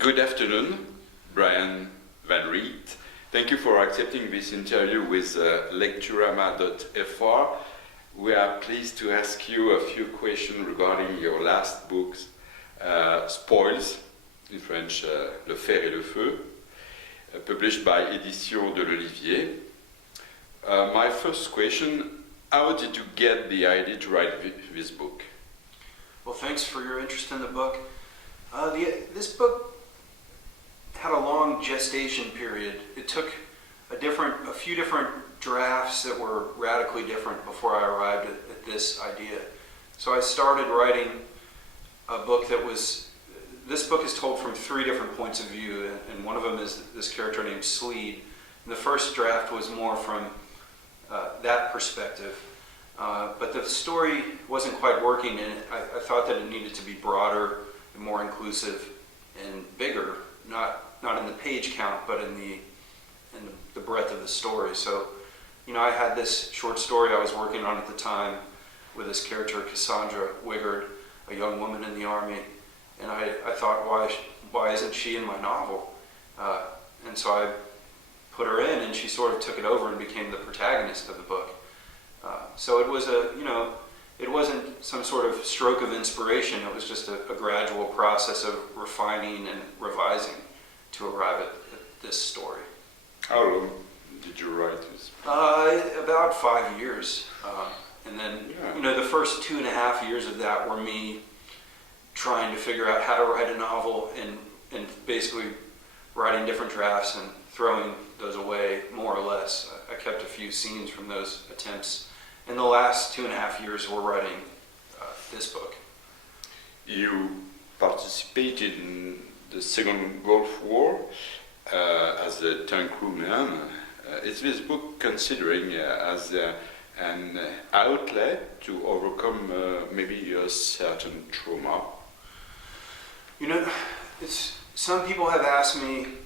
Good afternoon, Brian Van Reet. Thank you for accepting this interview with Lecturama.fr. We are pleased to ask you a few questions regarding your last book, Spoils, in French, Le Fer et le Feu, published by Éditions de l'Olivier. My first question, how did you get the idea to write this book? Well, thanks for your interest in the book. This book had a long gestation period. It took a few different drafts that were radically different before I arrived at this idea. So I started writing a book this book is told from three different points of view, and one of them is this character named Sleed. And the first draft was more from that perspective. But the story wasn't quite working, and I thought that it needed to be broader and more inclusive and bigger, not in the page count, but in the breadth of the story. So, I had this short story I was working on at the time with this character, Cassandra Wigard, a young woman in the army, and I thought, why isn't she in my novel? And so I put her in, and she sort of took it over and became the protagonist of the book. So it was it wasn't some sort of stroke of inspiration. It was just a gradual process of refining and revising to arrive at this story. How long did you write this? About 5 years. And then, the first 2.5 years of that were me trying to figure out how to write a novel and basically writing different drafts and throwing those away, more or less. I kept a few scenes from those attempts. In the last 2.5 years, we're writing this book. You participated in the Second Gulf War as a tank crewman. Is this book considering as an outlet to overcome maybe a certain trauma? Some people have asked me,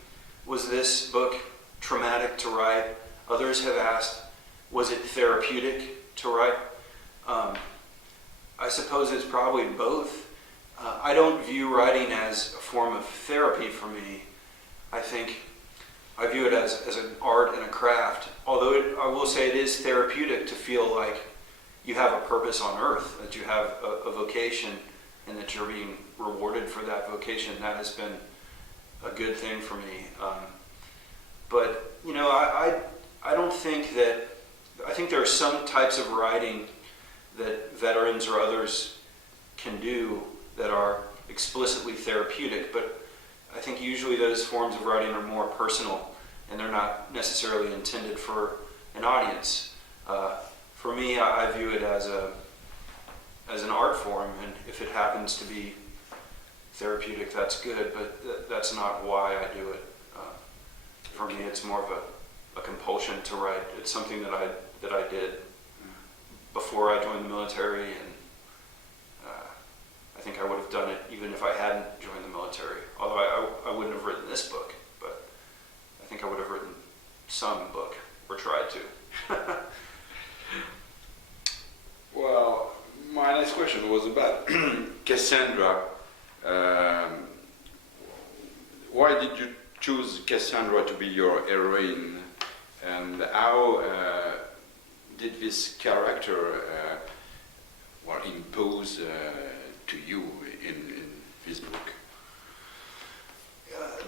was this book traumatic to write? Others have asked, was it therapeutic to write? I suppose it's probably both. I don't view writing as a form of therapy for me. I view it as an art and a craft, although I will say it is therapeutic to feel like you have a purpose on earth, that you have a vocation, and that you're being rewarded for that vocation. That has been a good thing for me. But, I don't think that, I think there are some types of writing that veterans or others can do that are explicitly therapeutic, but I think usually those forms of writing are more personal and they're not necessarily intended for an audience. For me, I view it as an art form, and if it happens to be therapeutic, that's good, but that's not why I do it. For me, it's more of a compulsion to write. It's something that I did before I joined the military, and I think I would have done it even if I hadn't joined the military. Although I wouldn't have written this book, but I think I would have written some book, or tried to. Well, my next question was about Cassandra. Why did you choose Cassandra to be your heroine, and how did this character impose to you in this book?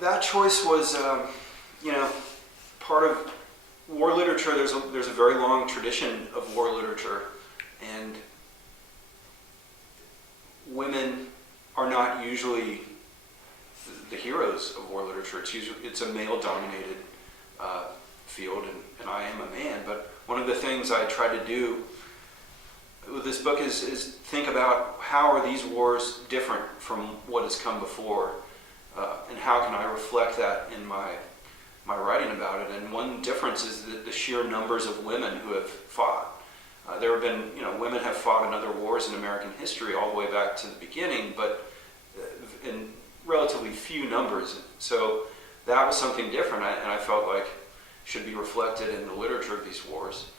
That choice was, part of war literature. There's a very long tradition of war literature, and women are not usually the heroes of war literature. It's a male-dominated field, and I am a man. But one of the things I try to do with this book is think about how are these wars different from what has come before, and how can I reflect that in my writing about it. And one difference is the sheer numbers of women who have fought. There have been, women have fought in other wars in American history all the way back to the beginning, but in relatively few numbers. So that was something different, and I felt like should be reflected in the literature of these wars.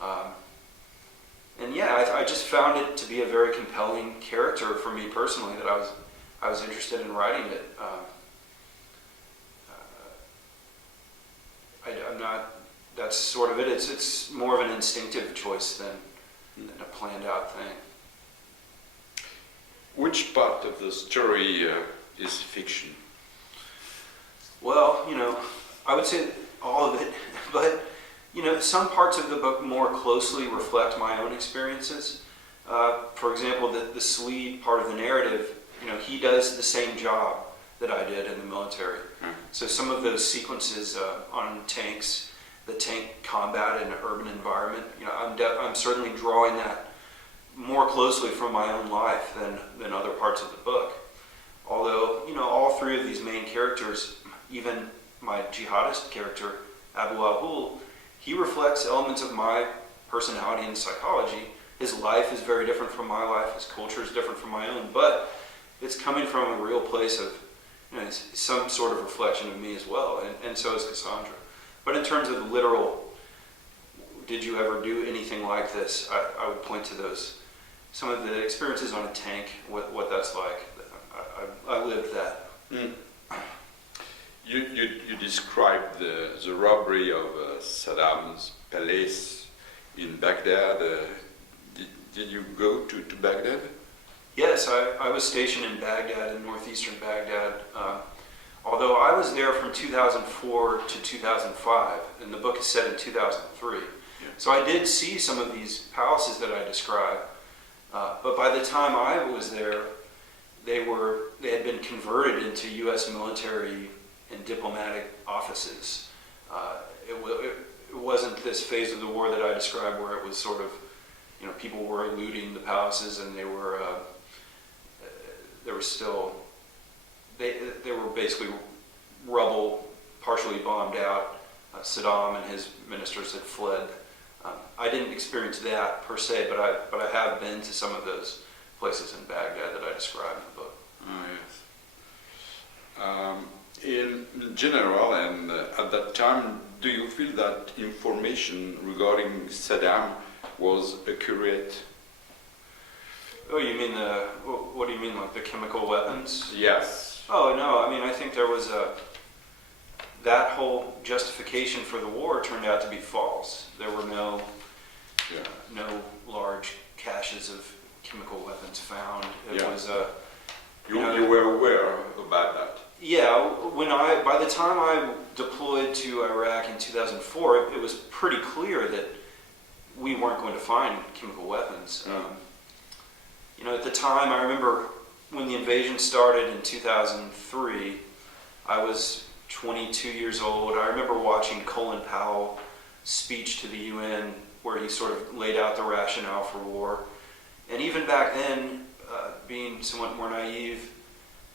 And I just found it to be a very compelling character for me personally, that I was interested in writing it. I'm not. That's sort of it. It's more of an instinctive choice than a planned out thing. Which part of the story is fiction? Well, I would say all of it, but some parts of the book more closely reflect my own experiences. For example, the Swede part of the narrative, he does the same job that I did in the military. So some of those sequences on tanks, the tank combat in an urban environment, I'm certainly drawing that more closely from my own life than other parts of the book. Although, all three of these main characters, even my jihadist character, Abu al-Hul, he reflects elements of my personality and psychology. His life is very different from my life, his culture is different from my own, but it's coming from a real place of some sort of reflection of me as well, and so is Cassandra. But in terms of the literal, did you ever do anything like this, I would point to those, some of the experiences on a tank, what that's like. I lived that. Mm. You described the robbery of Saddam's palace in Baghdad. Did you go to Baghdad? Yes, I was stationed in Baghdad, in northeastern Baghdad. Although I was there from 2004 to 2005, and the book is set in 2003. Yeah. So I did see some of these palaces that I described, but by the time I was there, they had been converted into U.S. military and diplomatic offices. It wasn't this phase of the war that I described where it was sort of, people were looting the palaces and they were still, they were basically rubble, partially bombed out. Saddam and his ministers had fled. I didn't experience that per se, but I have been to some of those places in Baghdad that I describe in the book. Oh, yes. In general, and at that time, do you feel that information regarding Saddam was accurate? Oh, you mean what do you mean, like the chemical weapons? Yes. Oh, no, I think there was that whole justification for the war turned out to be false. There were no large caches of chemical weapons found. It was you were aware about that? Yeah, by the time I deployed to Iraq in 2004, it was pretty clear that we weren't going to find chemical weapons. At the time, I remember when the invasion started in 2003, I was 22 years old. I remember watching Colin Powell's speech to the UN where he sort of laid out the rationale for war. And even back then, being somewhat more naive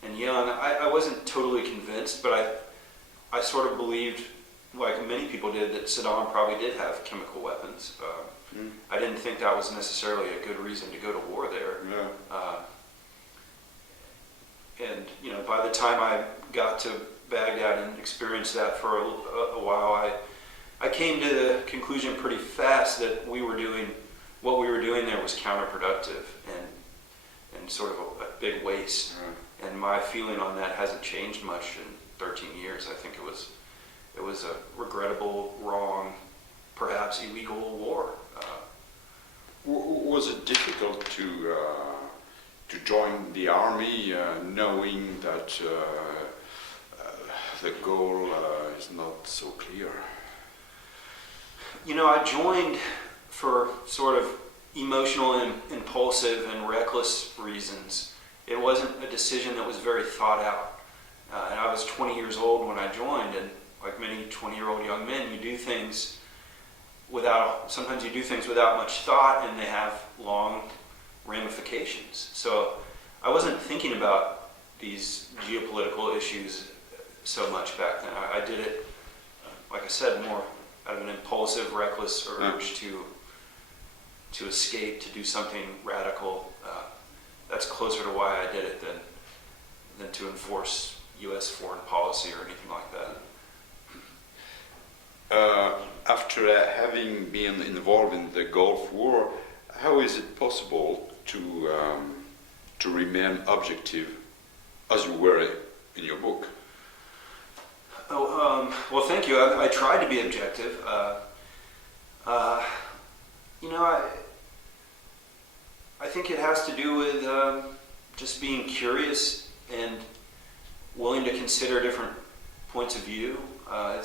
and young, I wasn't totally convinced, but I sort of believed, like many people did, that Saddam probably did have chemical weapons. I didn't think that was necessarily a good reason to go to war there. Yeah. And by the time I got to Baghdad and experienced that for a while, I came to the conclusion pretty fast that what we were doing there was counterproductive and sort of a big waste. Right. And my feeling on that hasn't changed much in 13 years. I think it was a regrettable, wrong, perhaps illegal war. Was it difficult to join the army, knowing that the goal is not so clear? I joined for sort of emotional and impulsive and reckless reasons. It wasn't a decision that was very thought out. And I was 20 years old when I joined, and like many 20-year-old young men, sometimes you do things without much thought, and they have long ramifications. So I wasn't thinking about these geopolitical issues so much back then. I did it, like I said, more out of an impulsive, reckless urge to escape, to do something radical. That's closer to why I did it than to enforce U.S. foreign policy or anything like that. After having been involved in the Gulf War, how is it possible to remain objective, as you were in your book? Well, thank you. I tried to be objective. You know, I think it has to do with just being curious and willing to consider different points of view. I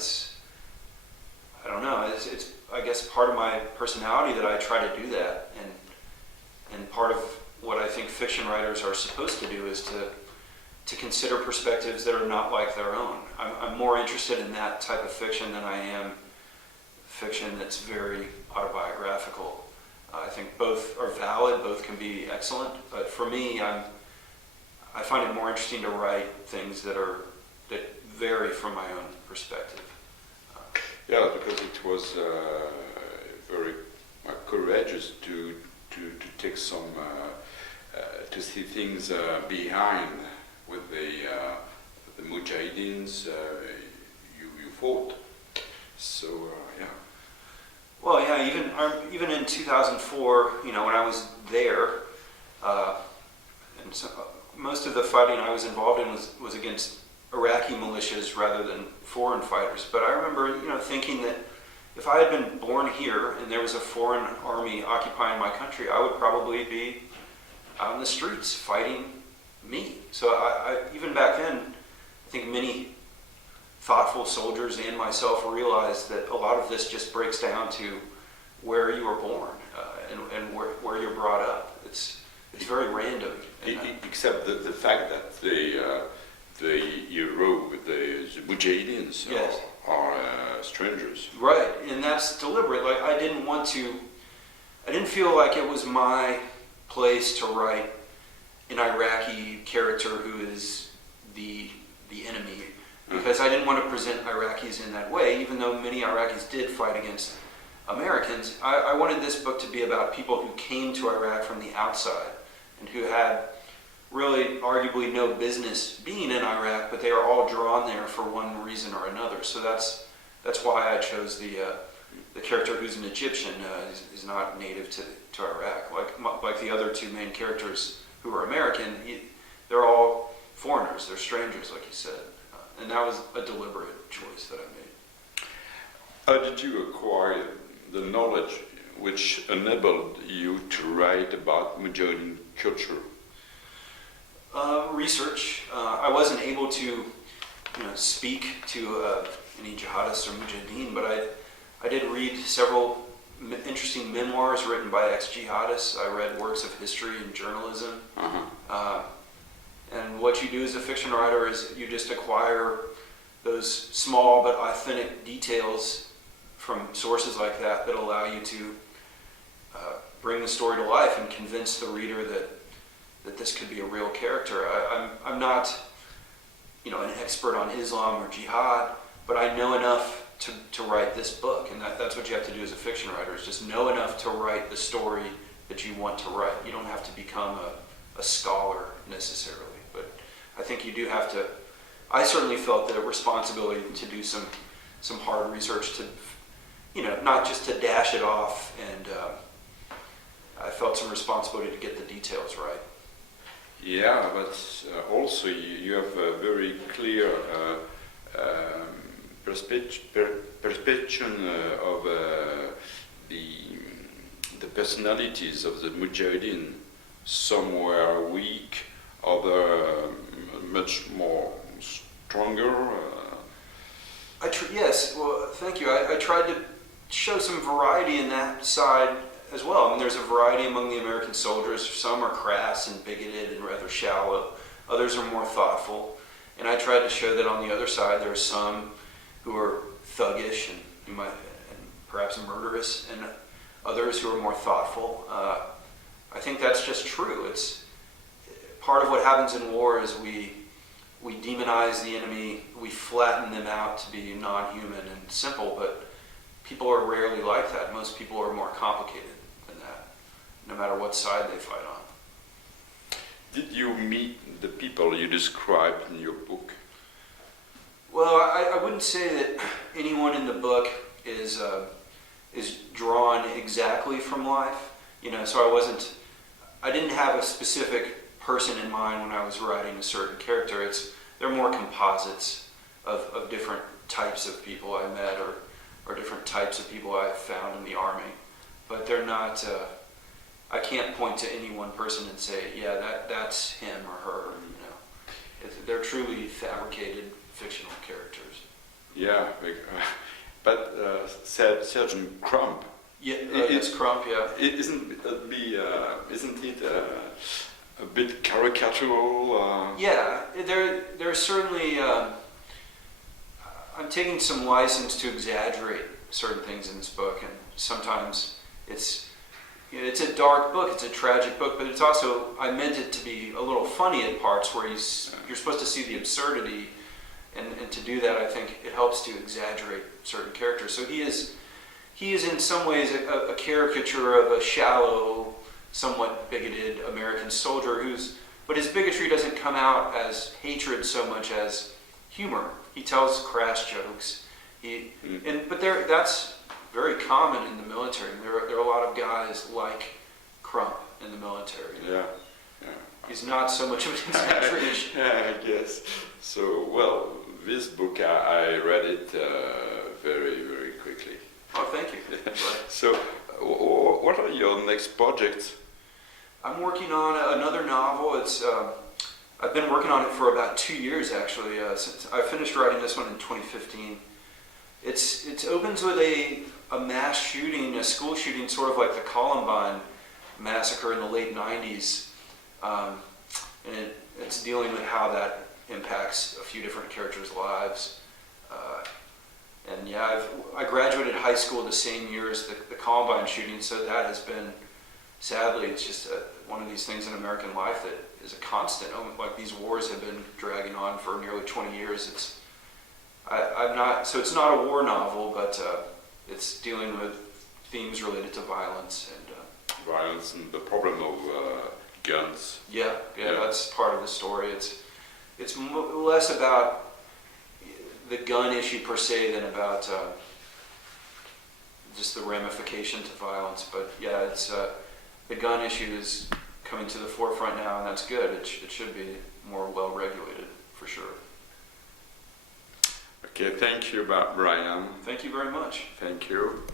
don't know. It's I guess part of my personality that I try to do that, and part of what I think fiction writers are supposed to do is to consider perspectives that are not like their own. I'm more interested in that type of fiction than I am fiction that's very autobiographical. I think both are valid, both can be excellent, but for me, I find it more interesting to write things that vary from my own perspective. Yeah, because it was very courageous to take some to see things behind with the Mujahideen's you fought. So yeah. Well, yeah, even in 2004, you know, when I was there, and so most of the fighting I was involved in was against Iraqi militias rather than foreign fighters. But I remember, you know, thinking that if I had been born here and there was a foreign army occupying my country, I would probably be out in the streets fighting me. So I even back then, I think many thoughtful soldiers and myself realized that a lot of this just breaks down to where you were born and where you're brought up. It's very random. Except the fact that the Mujahideens yes. are strangers. Right, and that's deliberate. Like I didn't feel like it was my place to write an Iraqi character who is the enemy, because I didn't want to present Iraqis in that way, even though many Iraqis did fight against Americans. I wanted this book to be about people who came to Iraq from the outside and who had really arguably no business being in Iraq, but they are all drawn there for one reason or another. So that's why I chose the character who's an Egyptian, is not native to Iraq. Like the other two main characters who are American, they're all foreigners, they're strangers, like you said. And that was a deliberate choice that I made. How did you acquire the knowledge which enabled you to write about Mujahideen culture? Research. I wasn't able to, speak to any jihadists or mujahideen, but I did read several interesting memoirs written by ex-jihadists. I read works of history and journalism. And what you do as a fiction writer is you just acquire those small but authentic details from sources like that allow you to bring the story to life and convince the reader that this could be a real character. I'm not, an expert on Islam or jihad, but I know enough to write this book, and that's what you have to do as a fiction writer, is just know enough to write the story that you want to write. You don't have to become a scholar necessarily, but I think you do have to. I certainly felt the responsibility to do some hard research to, not just to dash it off, and I felt some responsibility to get the details right. Yeah, but also you have a very clear perception of the personalities of the Mujahideen. Some were weak, other much more stronger. Yes, well, thank you. I tried to show some variety in that side as well. I mean, there's a variety among the American soldiers. Some are crass and bigoted and rather shallow. Others are more thoughtful. And I tried to show that on the other side there are some who are thuggish and perhaps murderous, and others who are more thoughtful. I think that's just true. It's part of what happens in war is we demonize the enemy, we flatten them out to be non-human and simple, but people are rarely like that. Most people are more complicated than that, no matter what side they fight on. Did you meet the people you described in your book? Well, I wouldn't say that anyone in the book is drawn exactly from life. So I didn't have a specific person in mind when I was writing a certain character. They're more composites of different types of people I met or different types of people I found in the Army. But they're not, I can't point to any one person and say, yeah, that's him or her, you know. They're truly fabricated fictional characters. Yeah, but Sergeant Crump. Yeah, it's Crump, yeah. Isn't it a bit caricatural? Yeah, there's certainly. I'm taking some license to exaggerate certain things in this book, and sometimes it's a dark book, it's a tragic book, but it's also, I meant it to be a little funny at parts where you're supposed to see the absurdity, and to do that, I think it helps to exaggerate certain characters. So he is in some ways a caricature of a shallow, somewhat bigoted American soldier but his bigotry doesn't come out as hatred so much as humor. He tells crass jokes. But that's very common in the military. There are a lot of guys like Crump in the military. Yeah. He's not so much of an exaggeration. Yeah, I guess. So, well, this book, I read it very, very quickly. Oh, thank you. So, what are your next projects? I'm working on another novel. I've been working on it for about 2 years, actually. Since I finished writing this one in 2015. It opens with a mass shooting, a school shooting, sort of like the Columbine massacre in the late 90s. And it's dealing with how that impacts a few different characters' lives. And yeah, I graduated high school the same year as the Columbine shooting, so that has been, sadly, it's just one of these things in American life that is a constant. Like, these wars have been dragging on for nearly 20 years. So it's not a war novel, but it's dealing with themes related to violence and the problem of guns. Yeah, that's part of the story. It's less about the gun issue per se than about just the ramification to violence. But yeah, it's the gun issue is coming to the forefront now, and that's good. It should be more well regulated for sure. Okay, thank you, Brian. Thank you very much. Thank you.